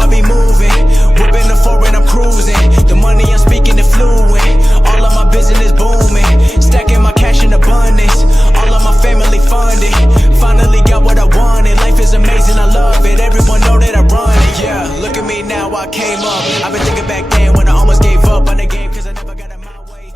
I be moving. Whipping the foreign, I'm cruising. The money I'm speaking is fluent. All of my business booming. Stacking my cash in abundance. All of my family funded. Finally got what I wanted. Life is amazing, I love it. Everyone know that I run it. Yeah, look at me now, I came up. I've been thinking back then when I almost gave up on the game, cause I never got it my way.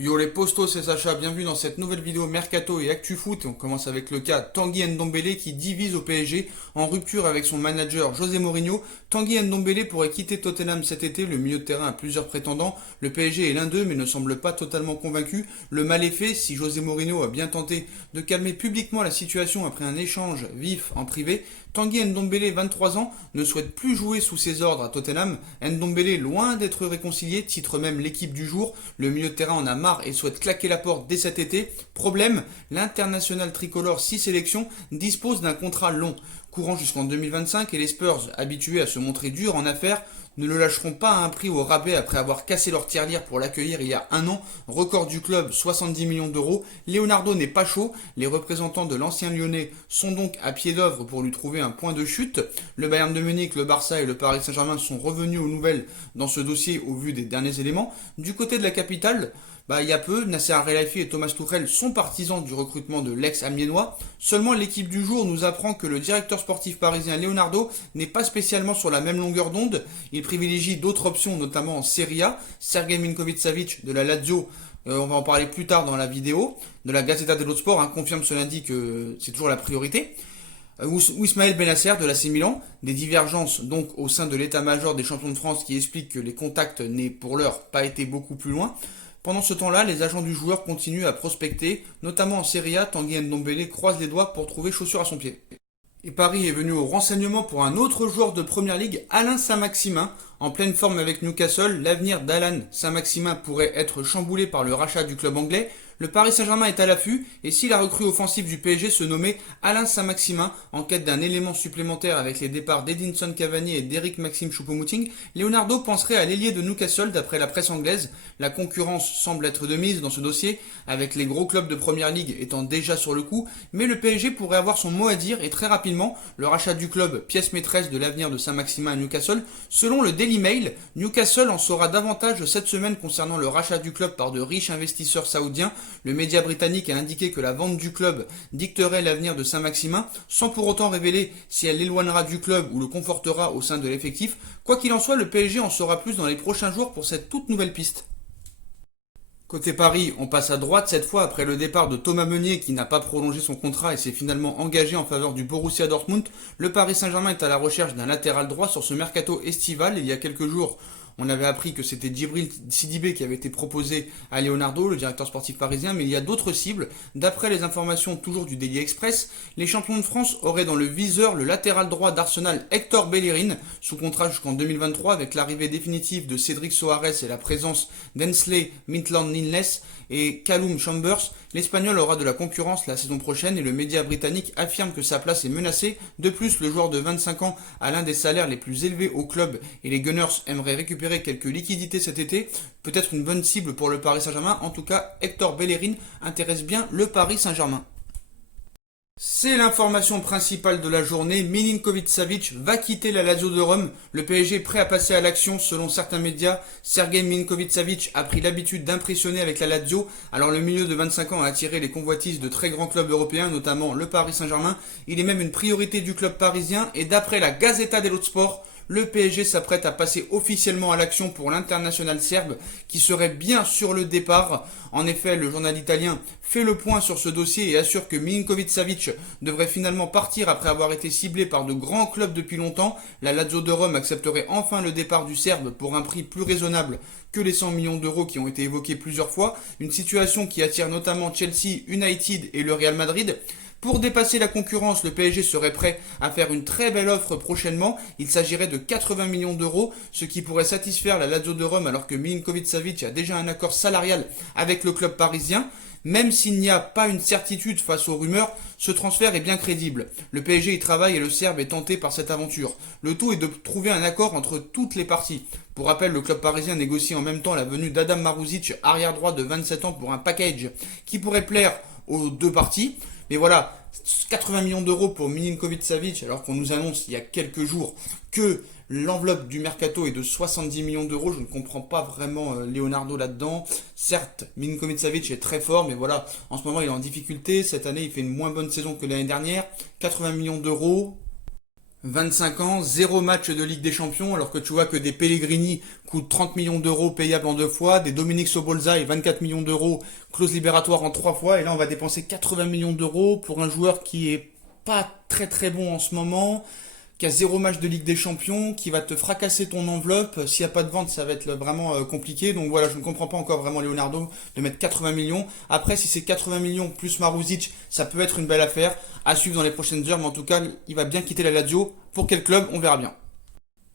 Yo les postos, c'est Sacha, bienvenue dans cette nouvelle vidéo Mercato et Actu Foot. On commence avec le cas Tanguy Ndombele qui divise au PSG en rupture avec son manager José Mourinho. Tanguy Ndombele pourrait quitter Tottenham cet été, le milieu de terrain a plusieurs prétendants. Le PSG est l'un d'eux mais ne semble pas totalement convaincu. Le mal est fait si José Mourinho a bien tenté de calmer publiquement la situation après un échange vif en privé. Tanguy Ndombele, 23 ans, ne souhaite plus jouer sous ses ordres à Tottenham. Ndombele, loin d'être réconcilié, titre même l'équipe du jour. Le milieu de terrain en a marre et souhaite claquer la porte dès cet été. Problème, l'international tricolore 6 sélections dispose d'un contrat long, courant jusqu'en 2025 et les Spurs, habitués à se montrer durs en affaires, ne le lâcheront pas à un prix au rabais après avoir cassé leur tirelire pour l'accueillir il y a un an. Record du club, 70 millions d'euros. Leonardo n'est pas chaud. Les représentants de l'ancien Lyonnais sont donc à pied d'œuvre pour lui trouver un point de chute. Le Bayern de Munich, le Barça et le Paris Saint-Germain sont revenus aux nouvelles dans ce dossier au vu des derniers éléments. Du côté de la capitale, il y a peu, Nasser Al-Khelaifi et Thomas Tuchel sont partisans du recrutement de l'ex-amiénois. Seulement, l'équipe du jour nous apprend que le directeur sportif parisien Leonardo n'est pas spécialement sur la même longueur d'onde. Il privilégie d'autres options, notamment en Serie A. Sergej Milinković-Savić de la Lazio, on va en parler plus tard dans la vidéo, de la Gazzetta dello Sport, confirme ce lundi que c'est toujours la priorité. Ou Ismaël Bennacer de l'AC Milan, des divergences donc au sein de l'état-major des champions de France qui expliquent que les contacts n'aient pour l'heure pas été beaucoup plus loin. Pendant ce temps-là, les agents du joueur continuent à prospecter, notamment en Serie A. Tanguy Ndombele croise les doigts pour trouver chaussure à son pied. Et Paris est venu au renseignement pour un autre joueur de Première Ligue, Alain Saint-Maximin. En pleine forme avec Newcastle, l'avenir d'Alan Saint-Maximin pourrait être chamboulé par le rachat du club anglais. Le Paris Saint-Germain est à l'affût et si la recrue offensive du PSG se nommait Alain Saint-Maximin en quête d'un élément supplémentaire avec les départs d'Edinson Cavani et d'Eric Maxime Choupo-Moting, Leonardo penserait à l'ailier de Newcastle d'après la presse anglaise. La concurrence semble être de mise dans ce dossier avec les gros clubs de Première Ligue étant déjà sur le coup, mais le PSG pourrait avoir son mot à dire et très rapidement, le rachat du club, pièce maîtresse de l'avenir de Saint-Maximin à Newcastle. Selon le Daily Mail, Newcastle en saura davantage cette semaine concernant le rachat du club par de riches investisseurs saoudiens. Le média britannique a indiqué que la vente du club dicterait l'avenir de Saint-Maximin, sans pour autant révéler si elle l'éloignera du club ou le confortera au sein de l'effectif. Quoi qu'il en soit, le PSG en saura plus dans les prochains jours pour cette toute nouvelle piste. Côté Paris, on passe à droite cette fois après le départ de Thomas Meunier qui n'a pas prolongé son contrat et s'est finalement engagé en faveur du Borussia Dortmund. Le Paris Saint-Germain est à la recherche d'un latéral droit sur ce mercato estival. Il y a quelques jours, on avait appris que c'était Djibril Sidibé qui avait été proposé à Leonardo, le directeur sportif parisien, mais il y a d'autres cibles. D'après les informations toujours du Daily Express, les champions de France auraient dans le viseur le latéral droit d'Arsenal Hector Bellerin, sous contrat jusqu'en 2023 avec l'arrivée définitive de Cédric Soares et la présence d'Ensley Maitland-Niles et Callum Chambers. L'Espagnol aura de la concurrence la saison prochaine et le média britannique affirme que sa place est menacée. De plus, le joueur de 25 ans a l'un des salaires les plus élevés au club et les Gunners aimeraient récupérer quelques liquidités cet été. Peut-être une bonne cible pour le Paris Saint-Germain. En tout cas, Hector Bellerin intéresse bien le Paris Saint-Germain. C'est l'information principale de la journée. Milinković-Savić va quitter la Lazio de Rome. Le PSG est prêt à passer à l'action selon certains médias. Sergej Milinković-Savić a pris l'habitude d'impressionner avec la Lazio. Alors le milieu de 25 ans a attiré les convoitises de très grands clubs européens, notamment le Paris Saint-Germain. Il est même une priorité du club parisien et d'après la Gazzetta dello Sport, le PSG s'apprête à passer officiellement à l'action pour l'international serbe qui serait bien sur le départ. En effet, le journal italien fait le point sur ce dossier et assure que Milinković-Savić devrait finalement partir après avoir été ciblé par de grands clubs depuis longtemps. La Lazio de Rome accepterait enfin le départ du Serbe pour un prix plus raisonnable que les 100 millions d'euros qui ont été évoqués plusieurs fois. Une situation qui attire notamment Chelsea, United et le Real Madrid. Pour dépasser la concurrence, le PSG serait prêt à faire une très belle offre prochainement. Il s'agirait de 80 millions d'euros, ce qui pourrait satisfaire la Lazio de Rome alors que Milinković-Savić a déjà un accord salarial avec le club parisien. Même s'il n'y a pas une certitude face aux rumeurs, ce transfert est bien crédible. Le PSG y travaille et le Serbe est tenté par cette aventure. Le tout est de trouver un accord entre toutes les parties. Pour rappel, le club parisien négocie en même temps la venue d'Adam Maruzic, arrière droit de 27 ans pour un package qui pourrait plaire aux deux parties. Mais voilà, 80 millions d'euros pour Milinkovic-Savic, alors qu'on nous annonce il y a quelques jours que l'enveloppe du mercato est de 70 millions d'euros. Je ne comprends pas vraiment Leonardo là-dedans. Certes, Milinkovic-Savic est très fort, mais voilà, en ce moment il est en difficulté. Cette année, il fait une moins bonne saison que l'année dernière. 80 millions d'euros. 25 ans, 0 match de Ligue des Champions, alors que tu vois que des Pellegrini coûtent 30 millions d'euros payables en 2 fois, des Dominique Sobolza et 24 millions d'euros clause libératoire en 3 fois, et là on va dépenser 80 millions d'euros pour un joueur qui est pas très très bon en ce moment, qui a 0 match de Ligue des Champions, qui va te fracasser ton enveloppe. S'il n'y a pas de vente, ça va être vraiment compliqué. Donc voilà, je ne comprends pas encore vraiment Leonardo de mettre 80 millions. Après, si c'est 80 millions plus Maruzic, ça peut être une belle affaire à suivre dans les prochaines heures. Mais en tout cas, il va bien quitter la Lazio. Pour quel club, on verra bien.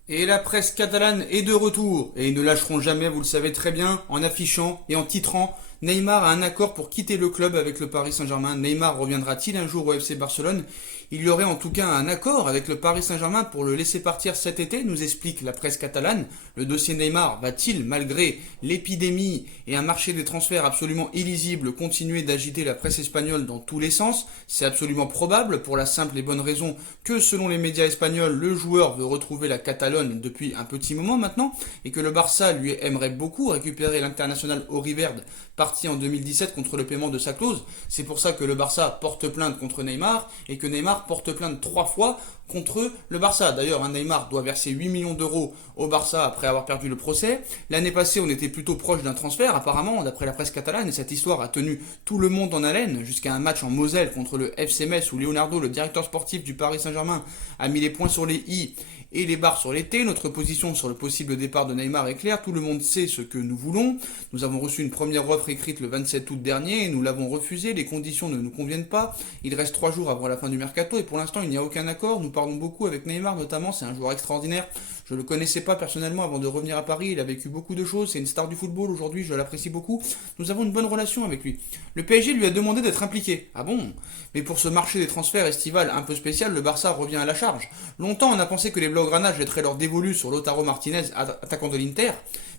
Et la presse catalane est de retour. Et ils ne lâcheront jamais, vous le savez très bien, en affichant et en titrant: Neymar a un accord pour quitter le club avec le Paris Saint-Germain. Neymar reviendra-t-il un jour au FC Barcelone? Il y aurait en tout cas un accord avec le Paris Saint-Germain pour le laisser partir cet été, nous explique la presse catalane. Le dossier Neymar va-t-il, malgré l'épidémie et un marché des transferts absolument illisible, continuer d'agiter la presse espagnole dans tous les sens? C'est absolument probable, pour la simple et bonne raison que, selon les médias espagnols, le joueur veut retrouver la Catalogne depuis un petit moment maintenant, et que le Barça lui aimerait beaucoup récupérer l'international Ori Verde, parti en 2017 contre le paiement de sa clause. C'est pour ça que le Barça porte plainte contre Neymar, et que Neymar porte plainte 3 fois contre le Barça. D'ailleurs, Neymar doit verser 8 millions d'euros au Barça après avoir perdu le procès. L'année passée, on était plutôt proche d'un transfert, apparemment, d'après la presse catalane, et cette histoire a tenu tout le monde en haleine, jusqu'à un match en Moselle contre le FC Metz, où Leonardo, le directeur sportif du Paris Saint-Germain, a mis les points sur les i et les barres sur les t. Notre position sur le possible départ de Neymar est claire, tout le monde sait ce que nous voulons. Nous avons reçu une première offre écrite le 27 août dernier et nous l'avons refusée, les conditions ne nous conviennent pas. Il reste 3 jours avant la fin du mercato et pour l'instant il n'y a aucun accord. Nous parlons beaucoup avec Neymar notamment, c'est un joueur extraordinaire. Je ne le connaissais pas personnellement avant de revenir à Paris, il a vécu beaucoup de choses, c'est une star du football aujourd'hui, je l'apprécie beaucoup. Nous avons une bonne relation avec lui. Le PSG lui a demandé d'être impliqué. Ah bon? Mais pour ce marché des transferts estival un peu spécial, le Barça revient à la charge. Longtemps on a pensé que les Blaugrana jetteraient leur dévolu sur Lautaro Martinez, attaquant de l'Inter,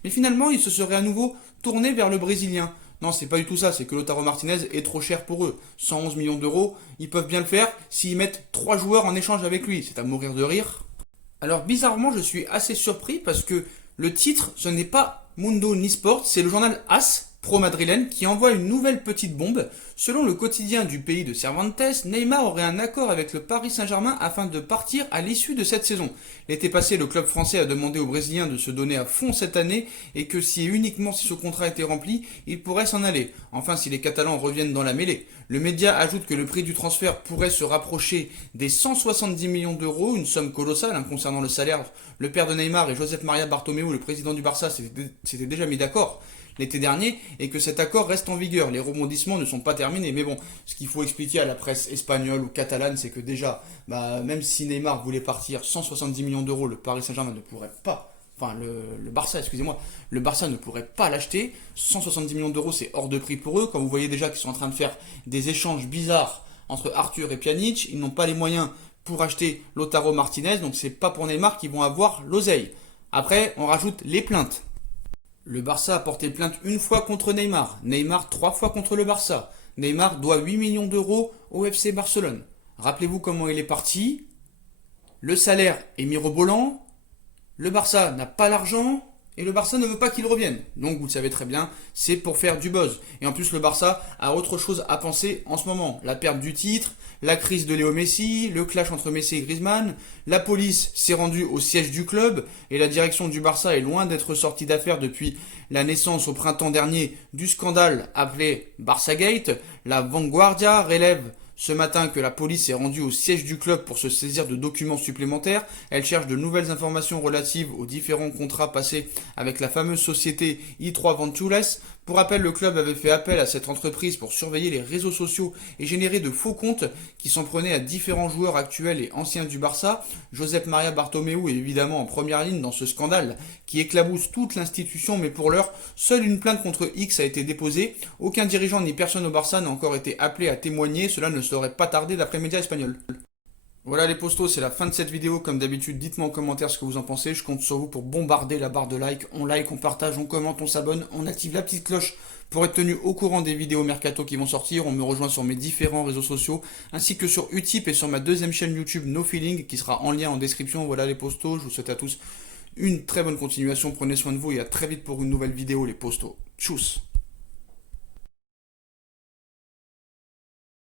mais finalement ils se seraient à nouveau tournés vers le Brésilien. Non, c'est pas du tout ça, c'est que Lautaro Martinez est trop cher pour eux. 111 millions d'euros, ils peuvent bien le faire s'ils mettent 3 joueurs en échange avec lui. C'est à mourir de rire. Alors bizarrement, je suis assez surpris parce que le titre, ce n'est pas Mundo ni Sport, c'est le journal AS, pro-madrilène, qui envoie une nouvelle petite bombe. Selon le quotidien du pays de Cervantes, Neymar aurait un accord avec le Paris Saint-Germain afin de partir à l'issue de cette saison. L'été passé, le club français a demandé aux Brésiliens de se donner à fond cette année et que si et uniquement si ce contrat était rempli, il pourrait s'en aller. Enfin, si les Catalans reviennent dans la mêlée. Le média ajoute que le prix du transfert pourrait se rapprocher des 170 millions d'euros, une somme colossale concernant le salaire. Le père de Neymar et Josep Maria Bartomeu, le président du Barça, s'étaient déjà mis d'accord l'été dernier et que cet accord reste en vigueur. Les rebondissements ne sont pas terminés. Mais bon, ce qu'il faut expliquer à la presse espagnole ou catalane, c'est que déjà, même si Neymar voulait partir 170 millions d'euros, le Paris Saint-Germain ne pourrait pas, enfin le Barça, excusez-moi, le Barça ne pourrait pas l'acheter. 170 millions d'euros, c'est hors de prix pour eux. Quand vous voyez déjà qu'ils sont en train de faire des échanges bizarres entre Arthur et Pjanic, ils n'ont pas les moyens pour acheter Lautaro Martinez, donc c'est pas pour Neymar qu'ils vont avoir l'oseille. Après, on rajoute les plaintes. Le Barça a porté plainte une fois contre Neymar, Neymar 3 fois contre le Barça. Neymar doit 8 millions d'euros au FC Barcelone. Rappelez-vous comment il est parti. Le salaire est mirobolant. Le Barça n'a pas l'argent. Et le Barça ne veut pas qu'il revienne. Donc vous le savez très bien, c'est pour faire du buzz. Et en plus le Barça a autre chose à penser en ce moment. La perte du titre, la crise de Léo Messi, le clash entre Messi et Griezmann. La police s'est rendue au siège du club et la direction du Barça est loin d'être sortie d'affaire depuis la naissance au printemps dernier du scandale appelé Barçagate. La Vanguardia relève ce matin que la police est rendue au siège du club pour se saisir de documents supplémentaires. Elle cherche de nouvelles informations relatives aux différents contrats passés avec la fameuse société I3 Ventures. Pour rappel, le club avait fait appel à cette entreprise pour surveiller les réseaux sociaux et générer de faux comptes qui s'en prenaient à différents joueurs actuels et anciens du Barça. Josep Maria Bartomeu est évidemment en première ligne dans ce scandale qui éclabousse toute l'institution, mais pour l'heure, seule une plainte contre X a été déposée. Aucun dirigeant ni personne au Barça n'a encore été appelé à témoigner, cela ne saurait pas tarder d'après les médias espagnols. Voilà les postos, c'est la fin de cette vidéo. Comme d'habitude, dites-moi en commentaire ce que vous en pensez. Je compte sur vous pour bombarder la barre de like. On like, on partage, on commente, on s'abonne, on active la petite cloche Pour être tenu au courant des vidéos mercato qui vont sortir, on me rejoint sur mes différents réseaux sociaux, ainsi que sur Utip et sur ma deuxième chaîne YouTube No Feeling, qui sera en lien en description. Voilà les postos, je vous souhaite à tous une très bonne continuation, prenez soin de vous et à très vite pour une nouvelle vidéo les postos. Tchuss.